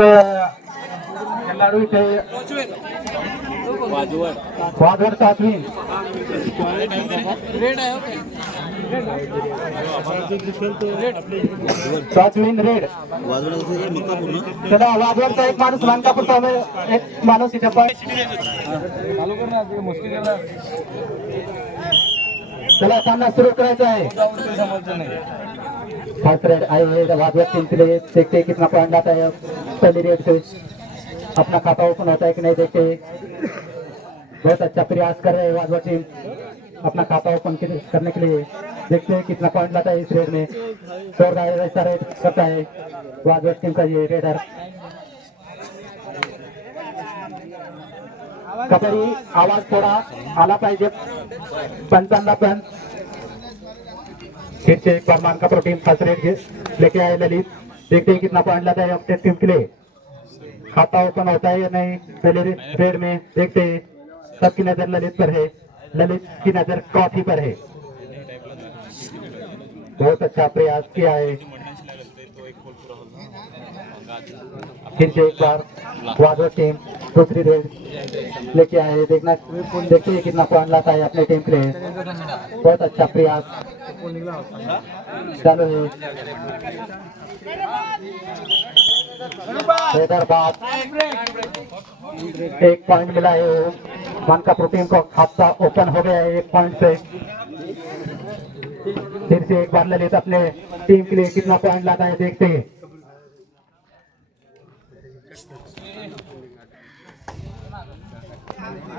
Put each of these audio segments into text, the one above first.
खेळाडू इथे वाजवर चाचवीन चाचवीन रेड. चला वाजवरचा एक माणूस, मानकापूरचा उमे- एक माणूस इथे पण. चला, सामना सुरू करायचा आहे. फ़र्स्ट रेड आए हुए वाजवर टीम के लिए देखते हैं कितना पॉइंट लाता है पहली से अपना खाता ओपन होता है कि नहीं देखते बहुत अच्छा प्रयास कर रहे हैं वाजवर टीम अपना खाता ओपन करने के लिए देखते हैं कितना पॉइंट लाता है इस रेड में। जोरदार ऐसा रेड करता है वाजवर टीम का ये रेडर कबड्डी आवाज़ थोडा आला पाहिजे पण फिर से एक बार मानकापुर टीम फ़र्स्ट रेड लेके आए ललित। देखते हैं कितना पॉइंट लाता है अपने टीम के लिए। खाता ओपन होता है या नहीं, पहले रेड में देखते हैं। सबकी नज़र ललित पर है। ललित की नज़र कॉफ़ी पर है। बहुत अच्छा प्रयास किया है। फिर से एक बार वादर टीम दूसरी रेड लेके आए देखना देखते हैं कितना पॉइंट लाता है अपने टीम के लिए। बहुत अच्छा प्रयास। एक पॉइंट मिला है। मानकापुर टीम को खाता ओपन हो गया है एक पॉइंट से। फिर से एक बार ललित अपने टीम के लिए कितना पॉइंट लाता है देखते हैं।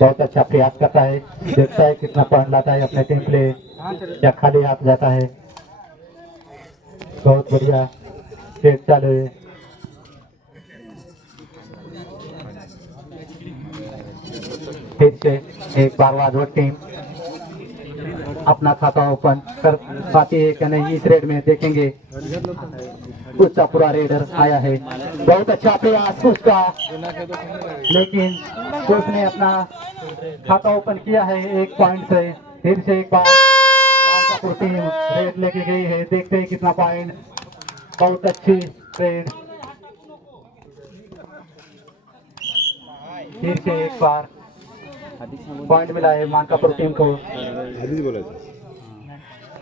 बहुत अच्छा प्रयास करता है। देखता है कितना पॉइंट लाता है अपने टीम के लिए। या खाली हाथ जाता है। बहुत बढ़िया। खेल चालू है। फिर से एक बार वाजवर टीम अपना खाता ओपन कर पाती है कि नहीं, इस रेड में देखेंगे। उसका पूरा रेडर आया है। बहुत अच्छा प्रयास उसका। लेकिन उसने अपना खाता ओपन किया है एक पॉइंट से। फिर से एक बार मानकापुर टीम रेड लेके गई है। देखते हैं कितना पॉइंट बहुत अच्छी रेड फिर से एक बार पॉइंट मिला है मानकापुर टीम को।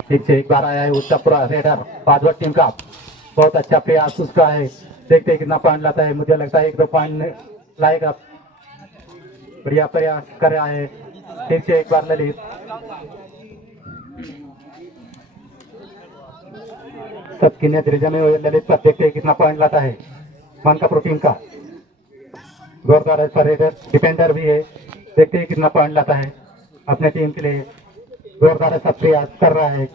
फिर से एक बार आया है उसका पूरा रेडर पाजवर टीम का। बहुत अच्छा प्रयास उसका है। देखते हैं कितना पॉइंट लाता है। मुझे लगता है एक दो पॉइंट लाएगा। बढ़िया प्रयास कर रहा है। फिर से एक बार ललित। सबकी जमे हुए ललित पर देखते हैं कितना पॉइंट लाता है। मानकापुर टीम का। जोरदार है, पर रेडर डिफेंडर भी है, देखते हैं कितना पॉइंट लाता है अपने टीम के लिए। जोरदार ऐसा प्रयास कर रहा है।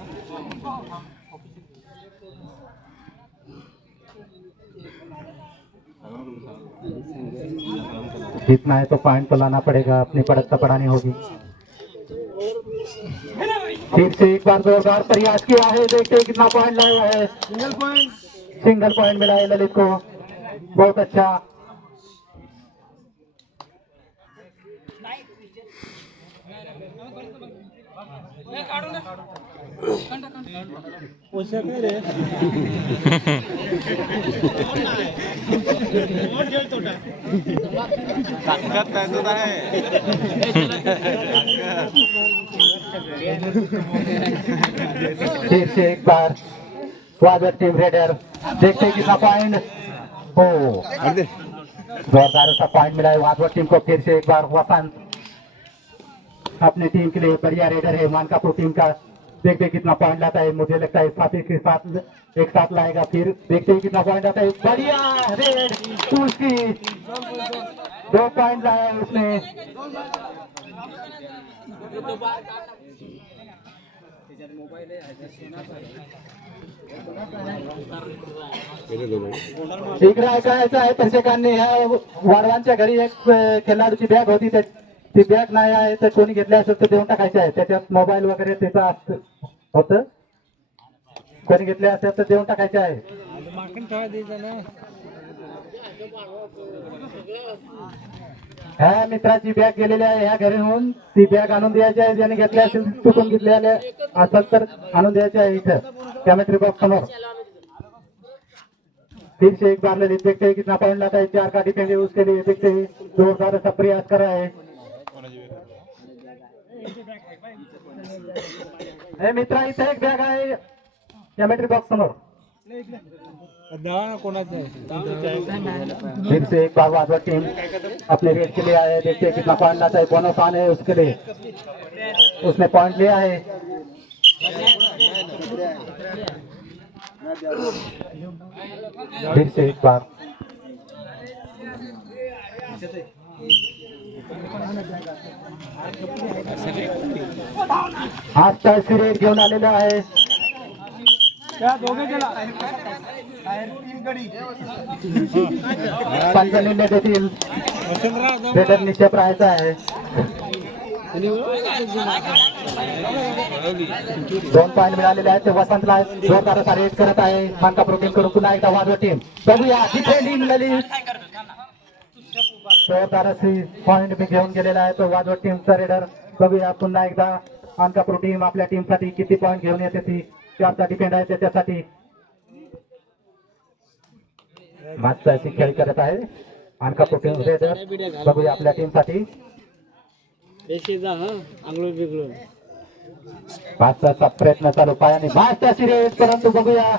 जीतना है तो पॉइंट तो लाना पड़ेगा, अपनी पढ़त तो होगी। फिर से एक बार जोरदार प्रयास किया है। देखते हैं कितना पॉइंट लाया है। सिंगल पॉइंट सिंगल पॉइंट मिला है ललित को। बहुत अच्छा। ताकद त्याच्यात आहे फिर से एक बार स्वागत टीम रेडर देखते हैं कितना पॉइंट हो जोरदार सा पॉइंट मिला है वाजवर टीम को फिर से एक बार वसंत अपने टीम के लिए बढ़िया रेडर है मानकापुर टीम का देखते हैं कितना पॉइंट लाता है मुझे लगता है साथी के साथ एक साथ लाएगा फिर। देखते हैं कितना पॉइंट आता है। बढ़िया! रेड उसकी दो पॉइंट लाया है उसने। ठीक ऐकायचं आहे प्रेक्षकांनी ह्या वाढवांच्या घरी एक खेळाडूची बॅग होती त्या- ती बॅग नाही आहे तर कोणी घेतली असेल तर देऊन टाकायची आहे. त्याच्यात मोबाईल वगैरे त्याचा असतं होतं. कोणी घेतले असेल तर देऊन टाकायचे आहे. ह्या मित्राची बॅग गेलेली आहे. ह्या घरी ती बॅग आणून द्यायची आहे. ज्याने घेतली असेल चुकून घेतलेले असेल तर आणून द्यायची आहे इथं. कॅमेट्री बॉक्स समोर. तीनशे एक बार देखते हैं कितना पॉइंट लाता है चार का डिफेंड उस उसके लिए देखते हैं जोरदार सा प्रयास कर रहा है मित्रा इथे एक बॅग आहे. जॅमेट्री बॉक्स समोर फिर से एक बार वाजवा टीम अपने रेट के लिए आए हैं। देखते हैं कितना पॉइंट लाता है। बोनस आन है उसके लिए। उसने पॉइंट लिया है। फिर से एक बार। आज तहसी रेट घेऊन आलेला आहे। पंचनीने देखील भेटत निक्षेप राहायचा आहे दोन पॉईंट मिळालेले आहेत. ते वसंतला जोरदार असा रेट करत आहे. मानकापूर प्रोटीन करून पुन्हा एकदा वाजव टीम बघूया. तिथे मिळाली जोरदार अशी पॉईंट मी घेऊन गेलेला आहे तो वाजव टीमचा रेडर बघूया पुन्हा एकदा मानकापूर टीम आपल्या टीमसाठी किती पॉईंट घेऊन येते ती. चारचा डिफेंड आहे, त्याच्यासाठी मागचा अशी खेळ करत आहे. मानकापूर टीम रेडर बघूया आपल्या टीम साठी भाजपाचा प्रयत्न चालू पायाने भाजच्या सिरीज परंतु बघूया.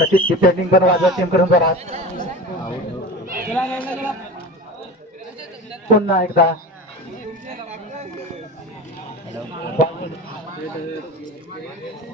तशीच डिफेंडिंग पण वाजवा टीम कडून जोरात पुन्हा एकदा. मेहनत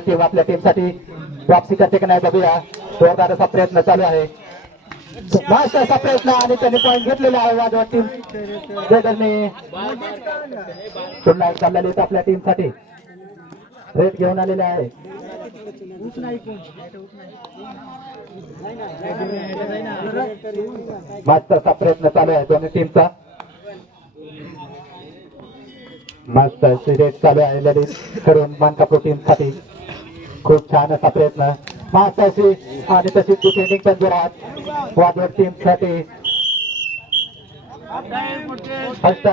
टीम आपल्या टीम साठी वापसी करते की नाही बघूया. जोरदार असा प्रयत्न चालू आहे. मस्त प्रयत्न आणि त्यांनी पॉईंट घेतलेला आहे वाद टीम रेडरने पुन्हा एकदा ललित आपल्या टीमसाठी रेट घेऊन आलेले आहे. मास्टरचा प्रयत्न चालू आहे दोन्ही टीमचा मस्त अशी रेट चालू आहे ललित करून मानकापूर टीमसाठी. खूप छान असा प्रयत्न. मास्टरशी अशी आणि तशीच ट्रेनिंग पण जोरात वाजवत टीम साठी फ़र्स्ट